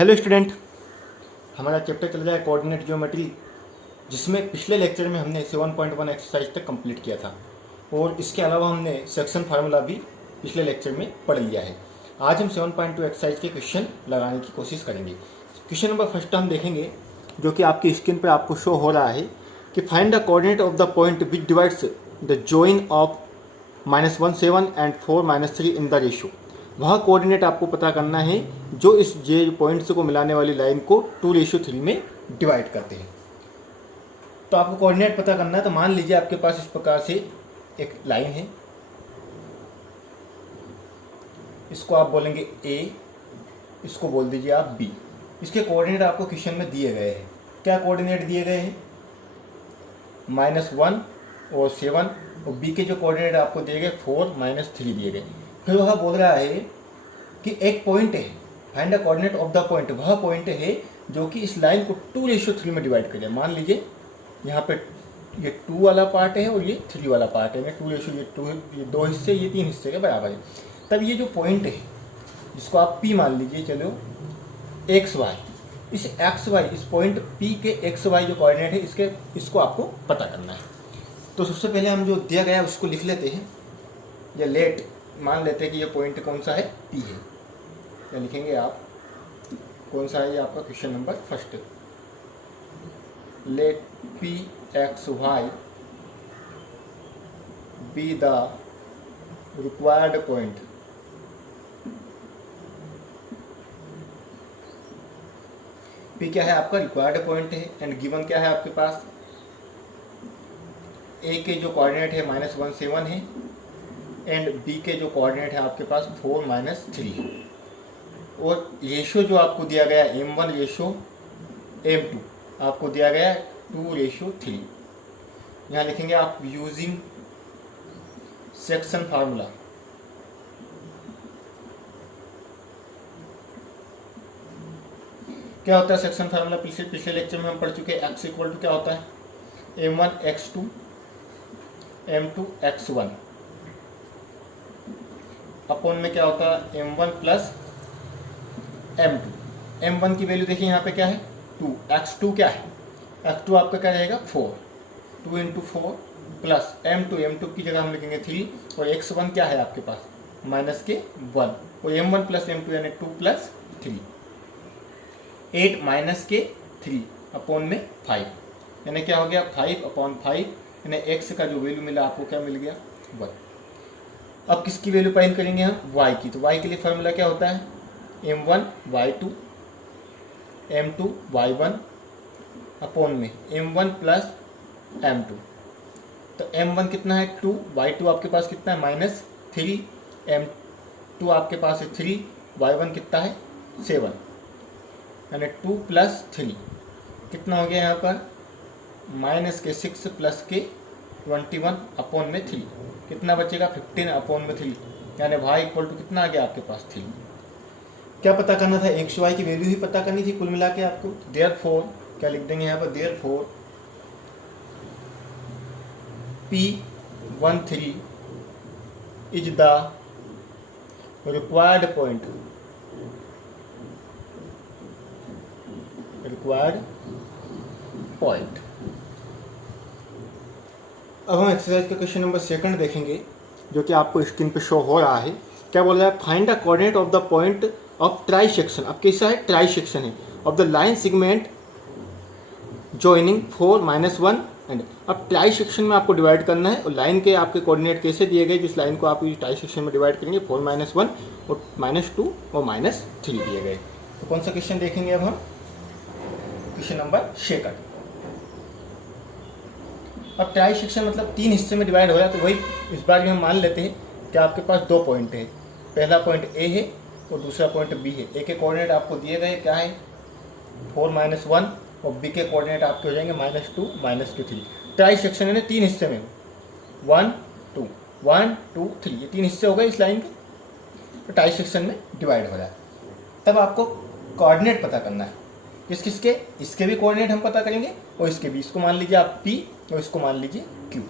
Hello student, हमारा chapter चल रहा है कोऑर्डिनेट ज्योमेट्री, जिसमें पिछले लेक्चर में हमने 7.1 एक्सरसाइज तक कंप्लीट किया था और इसके अलावा हमने सेक्शन फार्मूला भी पिछले लेक्चर में पढ़ लिया है। आज हम 7.2 एक्सरसाइज के क्वेश्चन लगाने की कोशिश करेंगे। क्वेश्चन नंबर फर्स्ट हम देखेंगे, जो कि आपकी स्क्रीन पर आपको शो हो रहा है कि find the coordinate of the point which divides the join of -17 and 4-3 in the ratio. वह कोऑर्डिनेट आपको पता करना है जो इस जे पॉइंट्स को मिलाने वाली लाइन को 2:3 में डिवाइड करते हैं। तो आपको कोऑर्डिनेट पता करना है। तो मान लीजिए आपके पास इस प्रकार से एक लाइन है, इसको आप बोलेंगे ए, इसको बोल दीजिए आप बी। इसके कोऑर्डिनेट आपको क्वेश्चन में दिए गए हैं। क्या कोऑर्डिनेट दिए गए हैं? -1 और 7, और बी के जो कोऑर्डिनेट आपको दिए गए 4-3 दिए गए। फिर वह बोल रहा है कि एक पॉइंट है, find the coordinate of the point. वह पॉइंट है जो कि इस लाइन को 2:3 में डिवाइड करे। मान लीजिए यहाँ पे ये 2 वाला पार्ट है और ये 3 वाला पार्ट है। 2:2 ये 2 हिस्से, ये 3 हिस्से के बराबर है। तब ये जो पॉइंट है, जिसको आप पी मान लीजिए, चलो XY, इस XY, इस पॉइंट P के XY जो कोऑर्डिनेट है, इसको आपको पता करना है। तो सबसे पहले हम जो दिया गया है उसको लिख लेते हैं, या लेट मान लेते हैं कि ये पॉइंट कौन सा है, P है। या लिखेंगे आप कौन सा है, ये आपका क्वेश्चन नंबर फर्स्ट है। Let PXY be the required point P क्या है आपका? रिक्वायर्ड पॉइंट है। एंड गिवन क्या है आपके पास? A के जो कोऑर्डिनेट है -17 है, एंड B के जो कोऑर्डिनेट है आपके पास 4-3 है। और रेशो जो आपको दिया गया M1 रेशो M2 आपको दिया गया 2:3। यहाँ लिखेंगे आप यूजिंग सेक्शन फार्मूला। क्या होता है सेक्शन फार्मूला? पिछले लेक्चर में हम पढ़ चुके हैं। x इक्वल टू क्या होता है? M1 x2 M2 x1 upon में क्या होता है? M1 plus M2। M1 की वैल्यू देखिए यहाँ पे क्या है? 2। x2 क्या है? x2 आपका क्या रहेगा? 4। 2 × 4 प्लस M2 की जगह हम लिखेंगे 3। और x1 क्या है आपके पास? -1। और M1 प्लस M2 यानी 2 + 3, 8 -3 अपॉन में 5, यानी क्या हो गया? 5/5, यानी x का जो वैल्यू मिला आपको क्या मिल गया? 1। अब किसकी वैल्यू फाइंड करेंगे हम? y की। तो y के लिए फार्मूला क्या होता है? M1 y2 M2 y1 upon में M1 प्लस M2। तो M1 कितना है? 2। y2 आपके पास कितना है? -3। M2 आपके पास है 3। y1 कितना है? 7, यानी 2 + 3 कितना हो गया यहाँ पर? -6 + 21 अपॉन में 3, कितना बचेगा? 15 अपॉन में 3, यानी y इक्वल टू कितना आ गया आपके पास? 3। क्या पता करना था? XY की वैल्यू ही पता करनी थी कुल मिला के आपको। देयरफॉर क्या लिख देंगे यहाँ पर? Therefore P13 is the required point. अब हम एक्सरसाइज का क्वेश्चन नंबर 2 देखेंगे, जो कि आपको स्क्रीन पे शो हो रहा है। क्या बोल रहा है? Find the coordinate of the point of try section. अब कैसा है? ट्राई सेक्शन है। Of the line segment joining 4-1 and. अब ट्राई सेक्शन में आपको डिवाइड करना है, और लाइन के आपके कोऑर्डिनेट कैसे दिए गए? जिस लाइन को आप ट्राई सेक्शन में डिवाइड करेंगे 4-1 और -2 और -3 दिए गए। तो कौन सा क्वेश्चन देखेंगे अब हम? Question number 2। अब ट्राई सेक्शन मतलब 3 हिस्से में डिवाइड हो रहा है। तो वही इस बार भी हम मान लेते हैं कि आपके पास 2 पॉइंट है। पहला पॉइंट A है और दूसरा पॉइंट B है। A के कोऑर्डिनेट आपको दिए गए क्या है? 4-1, और B के कोऑर्डिनेट आपके हो जाएंगे -2 -3। ट्राई सेक्शन है ना 3 हिस्से में, 1 2 1 2 3, ये 3 हिस्से हो गए इस लाइन के। तो ट्राई सेक्शन में डिवाइड हो रहा है। तब आपको कोऑर्डिनेट पता करना है। किसके? इसके भी कोऑर्डिनेट हम पता करेंगे और इसके भी। इसको मान लीजिए आप P और इसको मान लीजिए Q।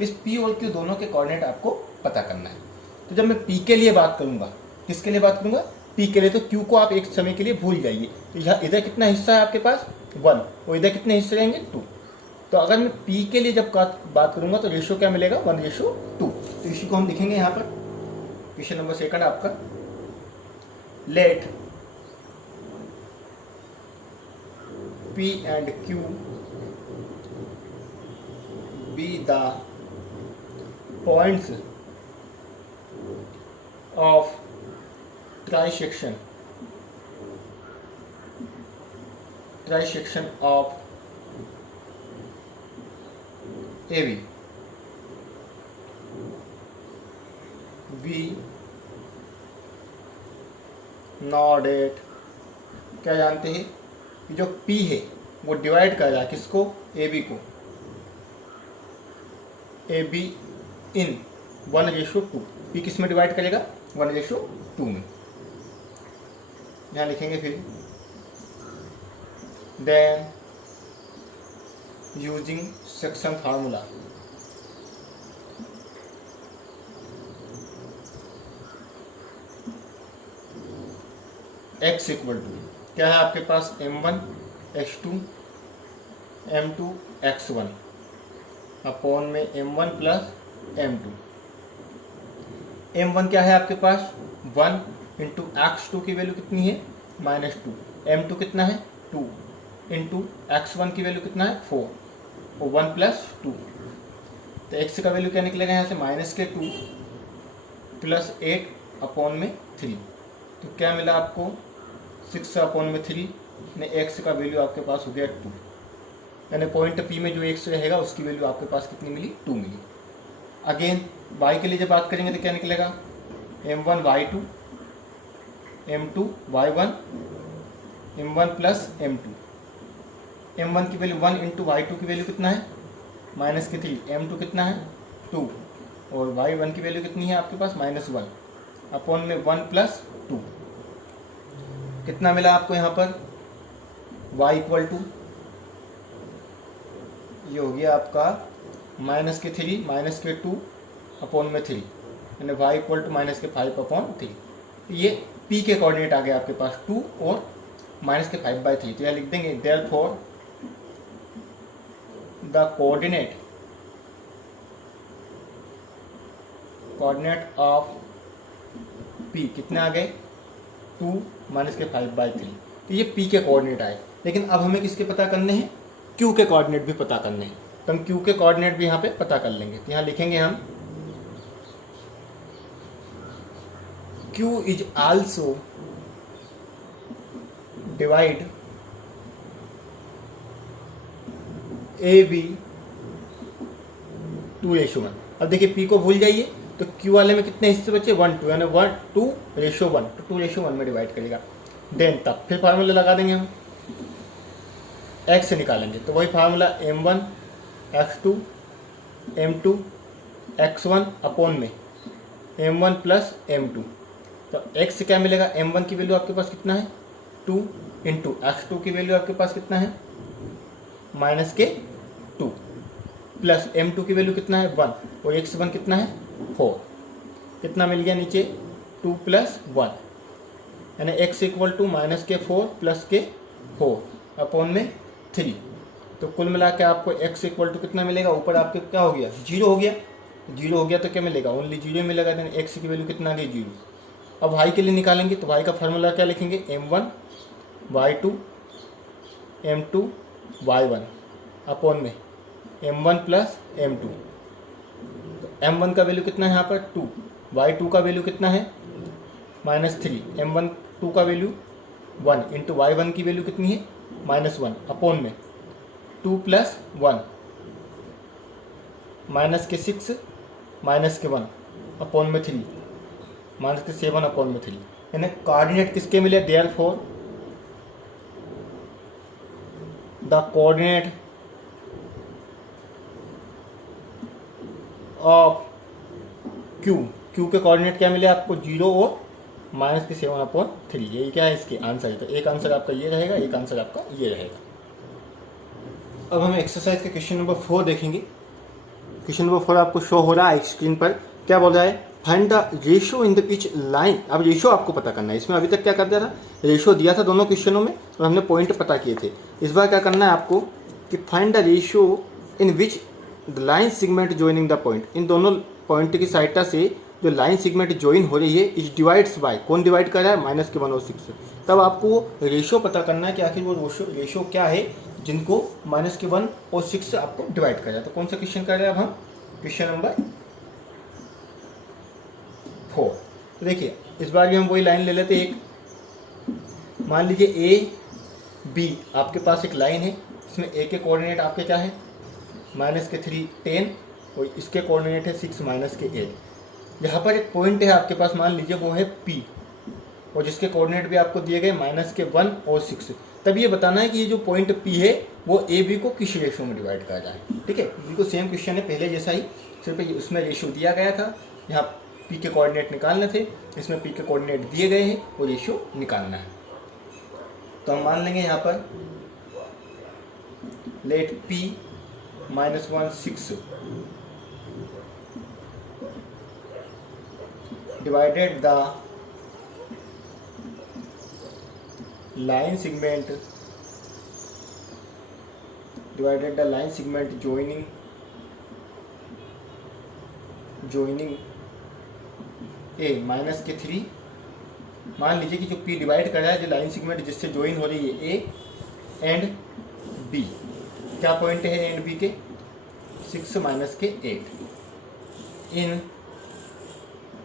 इस P और Q दोनों के कोऑर्डिनेट आपको पता करना है। तो जब मैं P के लिए बात करूंगा, किसके लिए बात करूंगा? पी के लिए, तो क्यू को आप एक समय के लिए भूल जाइए। तो इधर कितना हिस्सा है आपके पास 1 और इधर कितने हिस्से रहेंगे 2। तो अगर मैं पी के लिए जब बात करूंगा तो रेशो क्या मिलेगा 1:2। तो इसी को हम लिखेंगे यहाँ पर। क्वेश्चन नंबर 2 आपका, late P and Q be the points of trisection of AB. We know that, क्या जानते हैं कि जो P है वो डिवाइड कर रहा है किसको, AB को, AB इन 1:2। P किस में डिवाइड करेगा 1:2 में। यहाँ लिखेंगे फिर, then using section formula x equal to क्या है आपके पास m1 x2 m2 x1 upon में m1 प्लस m2। m1 क्या है आपके पास 1 इंटू x2 की वैल्यू कितनी है -2, m2 कितना है 2 इंटू x1 की वैल्यू कितना है 4 और 1 प्लस 2। तो x का वैल्यू क्या निकलेगा यहाँ से -2 प्लस 8 अपॉन में 3। तो क्या मिला आपको 6 अपॉन में 3 ने x का वैल्यू आपके पास हो गया 2। यानी पॉइंट P में जो x रहेगा उसकी वैल्यू आपके पास कितनी मिली 2 मिली। अगेन y के लिए जब बात करेंगे तो क्या निकलेगा m1 y2 m2 y1 m1 plus m2। m1 की वैल्यू 1 इंटू y2 की वैल्यू कितना है -3, m2 कितना है 2 और y1 की वैल्यू कितनी है आपके पास -1 अपॉन में 1 प्लस 2। कितना मिला आपको यहाँ पर y इक्वल टू, ये हो गया आपका -3 -2 अपॉन में 3 यानी y इक्वल टू -5 अपॉन 3। ये p के कोऑर्डिनेट आ गए आपके पास 2 और -5/3। तो यह लिख देंगे therefore the coordinate of p कितने आ गए 2 -5/3। तो ये p के कोऑर्डिनेट आए। लेकिन अब हमें किसके पता करने हैं q के कोऑर्डिनेट भी पता करने हैं। तो हम q के कोऑर्डिनेट भी यहाँ पे पता कर लेंगे। तो यहाँ लिखेंगे हम q is also divide AB 2:1। अब देखिए p को भूल जाइए तो q वाले में कितने हिस्से बचे 1 2 यानी 1:2:1 तो 2:1 में डिवाइड करेगा। देन तब फिर फार्मूला लगा देंगे हम x से निकालेंगे। तो वही formula m1 x2 m2 x1 upon में m1 प्लस m2। तो x से क्या मिलेगा m1 की वैल्यू आपके पास कितना है 2 इंटू x2 की वैल्यू आपके पास कितना है -2 प्लस m2 की वैल्यू कितना है 1 और x1 कितना है 4। कितना मिल गया नीचे 2 प्लस 1 यानी x equal to -4 plus -4 upon में 3। तो कुल मिला के आपको x इक्वल टू कितना मिलेगा, ऊपर आपके क्या हो गया 0 हो गया। 0 हो गया तो क्या मिलेगा ओनली 0 मिलेगा। देन x की वैल्यू कितना आ गई 0। अब y के लिए निकालेंगे तो y का फार्मूला क्या लिखेंगे m1 y2 m2 y1 upon में m1 प्लस m2। तो m1 का वैल्यू कितना है यहाँ पर 2, y2 का वैल्यू कितना है -3, m1 2 का वैल्यू 1 इंटू y1 की वैल्यू कितनी है -1 अपॉन में 2 प्लस 1 -6 -1 अपॉन में 3 -7 अपॉन में 3। यानी कोऑर्डिनेट किसके मिले therefore the coordinate of q के कोऑर्डिनेट क्या मिले आपको 0 और -7 अपॉन 3। यही क्या है इसके आंसर है। तो एक आंसर आपका ये रहेगा, एक आंसर आपका ये रहेगा। अब हम एक्सरसाइज के क्वेश्चन नंबर 4 देखेंगे। क्वेश्चन नंबर 4 आपको शो हो रहा है स्क्रीन पर। क्या बोल रहा है find the ratio in the which line. अब रेशियो आपको पता करना है। इसमें अभी तक क्या कर दिया था, रेशियो दिया था दोनों क्वेश्चनों में और हमने पॉइंट पता किए थे। इस बार क्या करना है आपको कि find the ratio in which the line segment joining the point. इन दोनों पॉइंट की सहायता से जो लाइन सेगमेंट ज्वाइन हो रही है इज डिवाइड्स बाय, कौन डिवाइड कर रहा है, -1 और 6। तब आपको रेशियो पता करना है कि आखिर वो रेशियो क्या है जिनको -1 और 6 आपको डिवाइड कर रहा है। तो कौन सा क्वेश्चन कर रहे हैं अब हम, क्वेश्चन नंबर 4। तो देखिए इस बार भी हम वही लाइन ले लेते एक, मान लीजिए ए बी आपके पास एक लाइन है। इसमें ए के कोऑर्डिनेट आपके क्या है, -3 10 और इसके कोऑर्डिनेट है 6 -8। यहाँ पर एक पॉइंट है आपके पास, मान लीजिए वो है P और जिसके कोऑर्डिनेट भी आपको दिए गए -1 और 6। तब ये बताना है कि ये जो पॉइंट P है वो ए बी को किस रेशियो में डिवाइड कर रहा है। ठीक है, बिल्कुल सेम क्वेश्चन है पहले जैसा ही, सिर्फ उसमें रेशियो दिया गया था, यहाँ P के कोऑर्डिनेट निकालने थे, इसमें P के कोऑर्डिनेट दिए गए हैं और रेशियो निकालना है। तो हम मान लेंगे यहाँ पर late P -1 6 divided the line segment joining A -3। मान लीजिए कि जो P डिवाइड कर रहा है, जो लाइन सेगमेंट जिससे ज्वाइन हो रही है A एंड B, क्या पॉइंट है A एंड B के, 6 -8 इन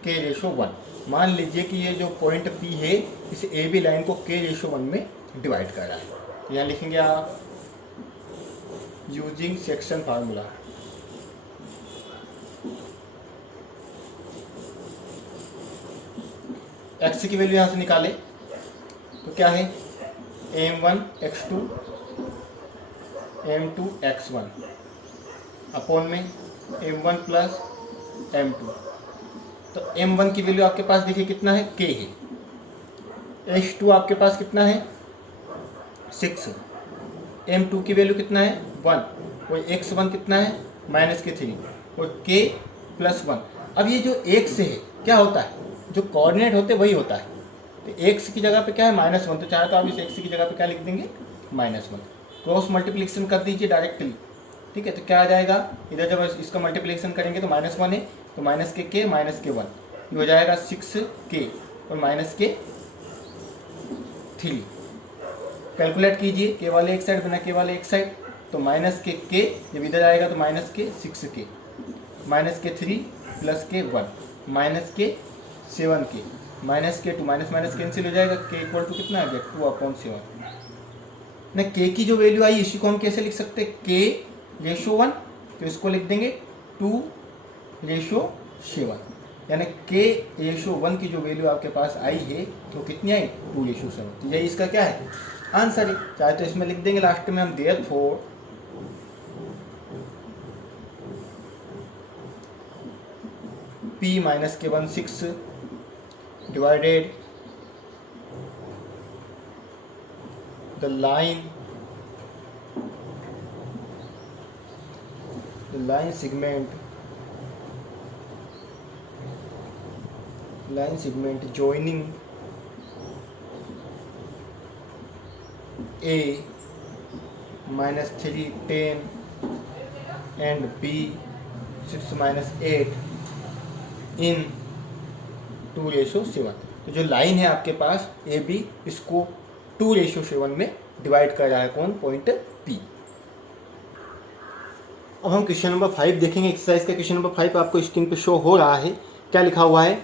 K रेशो 1। मान लीजिए कि ये जो पॉइंट P है इस ए बी लाइन को K रेशो 1 में डिवाइड कर रहा है। यहाँ लिखेंगे आप यूजिंग सेक्शन फार्मूला। x की वैल्यू यहाँ से निकाले तो क्या है, m1 x2 m2 x1 upon में m1 प्लस m2। तो m1 की वैल्यू आपके पास देखिए कितना है, k है। h2 आपके पास कितना है, 6। m2 की वैल्यू कितना है, 1 और x1 कितना है, -3 और k +1। अब ये जो x है क्या होता है, जो कोऑर्डिनेट होते वही होता है। तो x की जगह पे क्या है, -1, तो चाहे तो आप इस x की जगह पे क्या लिख देंगे, -1। क्रॉस मल्टीप्लिकेशन कर दीजिए डायरेक्टली। ठीक है, तो क्या आ जाएगा, इधर जब इसका मल्टीप्लिकेशन करेंगे तो -1 है तो -k -k 1 ये हो जाएगा 6k और -k3। कैलकुलेट कीजिए k वाले एक साइड बिना k वाले एक साइड, तो -k जब इधर आएगा तो -k 6k -k3 +k 1 -k 7k -k 2 minus cancel हो जाएगा, k इक्वल टू कितना आ गया, 2/7। ना k की जो वैल्यू आई इसी को हम कैसे लिख सकते हैं, k रेशो 1, तो इसको लिख देंगे 2 रेशो 7, यानी k रेशो 1 की जो वैल्यू आपके पास आई है वो कितनी आई, 2 रेशो 7। तो यही इसका क्या है, आंसर है। चाहे तो इसमें लिख देंगे लास्ट में हम therefore P -k1 6 divided the line segment joining A -3 10 and B 6 -8 in 2 ratio 7। तो जो लाइन है आपके पास ए बी, इसको 2 रेशो 7 में डिवाइड कर रहा है कौन, पॉइंट P। अब हम क्वेश्चन नंबर 5 देखेंगे। एक्सरसाइज का क्वेश्चन नंबर 5 आपको स्क्रीन पे शो हो रहा है। क्या लिखा हुआ है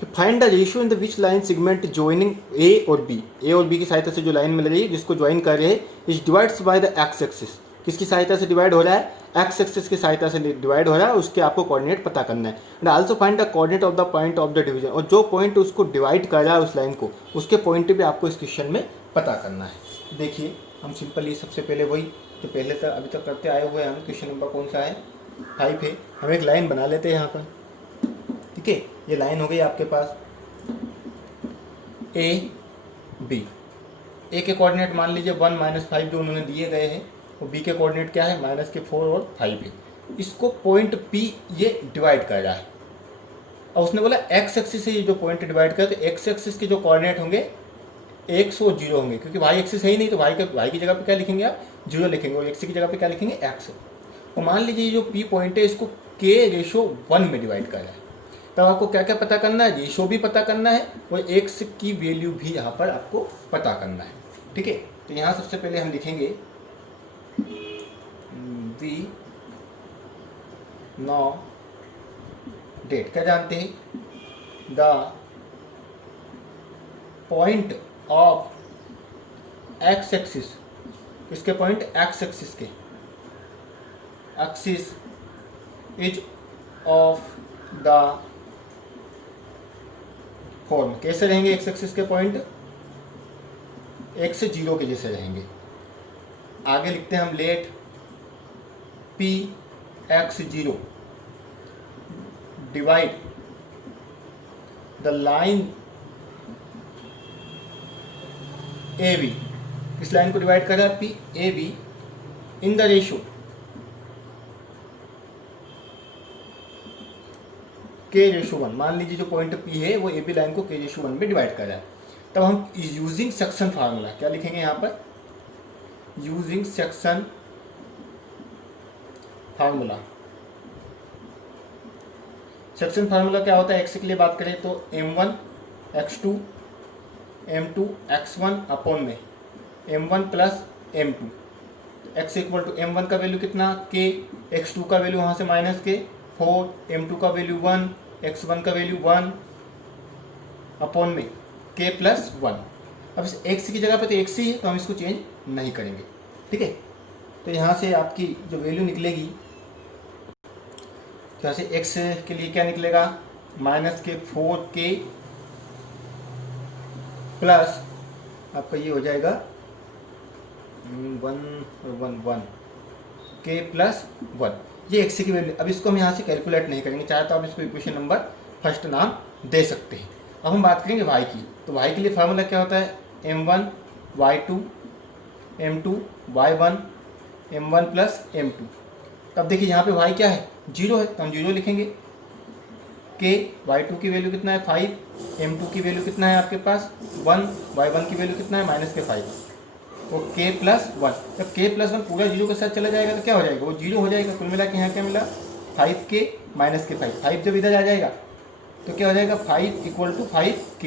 कि find the ratio in the which line segment joining A और बी। ए और बी की सहायता से जो लाइन मिल रही है जिसको ज्वाइन कर रहे हैं, is divides by the x axis. किसकी सहायता से डिवाइड हो रहा है, एक्स एक्सिस की सहायता से डिवाइड हो रहा है। उसके आपको कोऑर्डिनेट पता करना है। And also find the coordinate of the point of the division. और जो पॉइंट उसको डिवाइड कर रहा है उस लाइन को, उसके पॉइंट भी आपको इस क्वेश्चन में पता करना है। देखिए हम सिंपली सबसे पहले वही जो पहले तक अभी तक करते आए हुए हैं, हम क्वेश्चन नंबर कौन सा है, 5 है। हम एक लाइन बना लेते हैं यहाँ पर। ठीक है, ये लाइन हो गई आपके पास ए बी। ए के कोऑर्डिनेट मान लीजिए 1 -5 जो उन्होंने दिए गए हैं, और बी के कोऑर्डिनेट क्या है, -4 और 5 है। इसको पॉइंट P ये डिवाइड कर रहा है। और उसने बोला एक्स एक्सिस से ये जो पॉइंट डिवाइड करे तो एक्स एक्सिस के जो कोऑर्डिनेट होंगे 1 और 0 होंगे, क्योंकि वाई एक्सिस है ही नहीं, तो वाई की जगह पे क्या लिखेंगे आप 0 लिखेंगे, और एक्स की जगह पे क्या लिखेंगे एक्स। और मान लीजिए जो पी पॉइंट है इसको k/1 में डिवाइड करा है, तब आपको क्या क्या पता करना है, रेशो भी पता करना है और एक्स की वैल्यू भी यहाँ पर आपको पता करना है। ठीक है, तो यहाँ सबसे पहले हम लिखेंगे वी नो डेट, क्या जानते हैं, the point of X axis, किसके पॉइंट एक्स एक्सिस के, axis is of the form, कैसे रहेंगे एक्स एक्सिस के पॉइंट, एक्स 0 के जैसे रहेंगे। आगे लिखते हैं हम let P X 0 divide the line A B, इस लाइन को डिवाइड कर रहा है P A B in the ratio k/1। मान लीजिए जो पॉइंट P है वो ए बी लाइन को k/1 में डिवाइड कर रहा है, तब हम यूजिंग सेक्शन फार्मूला क्या लिखेंगे यहाँ पर, using section formula. Section formula क्या होता है, एक्स के लिए बात करें तो m1 x2 m2 x1 upon में m1 plus m2, x equal to m1 का वैल्यू कितना k, x2 का वैल्यू वहाँ से माइनस के 4, m2 का वैल्यू 1, x1 का वैल्यू 1 अपॉन में k प्लस 1। अब इस x की जगह पे तो x ही है तो हम इसको चेंज नहीं करेंगे। ठीक है, तो यहाँ से आपकी जो वैल्यू निकलेगी, तो यहाँ से x के लिए क्या निकलेगा, माइनस के 4k प्लस आपका ये हो जाएगा 1 k प्लस 1, ये x की वैल्यू। अब इसको हम यहाँ से कैलकुलेट नहीं करेंगे, चाहे तो आप इसको इक्वेशन नंबर फर्स्ट नाम दे सकते हैं। अब हम बात करेंगे y की, तो y के लिए फार्मूला क्या होता है, m1 y2 m2 y1 m1 plus m2। अब देखिए यहाँ पे y क्या है, 0 है, तो हम 0 लिखेंगे। k y2 की वैल्यू कितना है 5, m2 की वैल्यू कितना है आपके पास 1, y1 की वैल्यू कितना है माइनस के 5, तो k प्लस 1। जब k प्लस 1 पूरा 0 के साथ चला जाएगा तो क्या हो जाएगा, वो 0 हो जाएगा। कुल मिला के यहाँ क्या मिला 5k माइनस के 5, 5 जब इधर आ जाएगा तो क्या हो जाएगा 5 इक्वल टू 5k,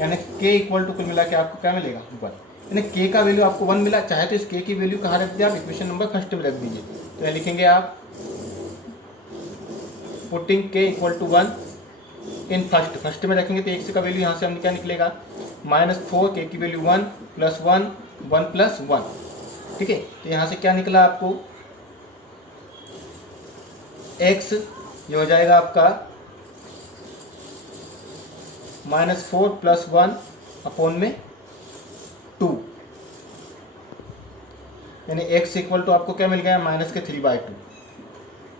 यानी k इक्वल टू कुल मिला के आपको क्या मिलेगा 1, यानी k का वैल्यू आपको 1 मिला। चाहे तो इस k की वैल्यू कहाँ रख दिया आप, इक्वेशन नंबर फर्स्ट में रख दीजिए। तो यहाँ लिखेंगे आप putting k equal to 1 in first में रखेंगे तो x का वैल्यू यहाँ से हम क्या निकलेगा -4, k की वैल्यू 1 प्लस 1 1 प्लस 1। ठीक है, तो यहाँ से क्या निकला आपको x, ये हो जाएगा आपका -4 प्लस 1 अपॉन में 2, यानी x इक्वल टू आपको क्या मिल गया -3/2।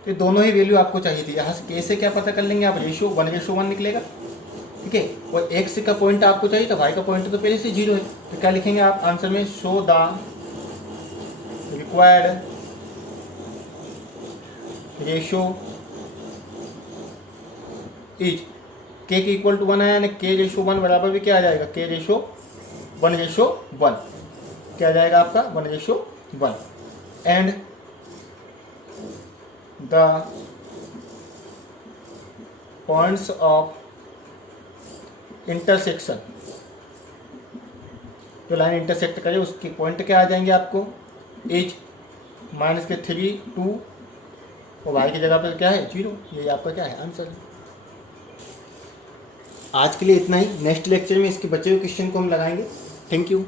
तो दोनों ही वैल्यू आपको चाहिए थी। यहाँ से k से क्या पता कर लेंगे आप, रेशो 1/1 निकलेगा। ठीक है, और x का पॉइंट आपको चाहिए तो y का पॉइंट तो पहले से 0 है, तो क्या लिखेंगे आप आंसर में, show the required ratio is k के इक्वल टू 1 आया, यानी k/1 बराबर भी क्या आ जाएगा, k/1/1 क्या आ जाएगा आपका 1/1। And the points of intersection, जो लाइन इंटरसेक्ट करे उसके पॉइंट क्या आ जाएंगे आपको, इज -3 2 और y की जगह पर क्या है 0। ये आपका क्या है आंसर है। आज के लिए इतना ही, नेक्स्ट लेक्चर में इसके बचे हुए क्वेश्चन को हम लगाएंगे। Thank you.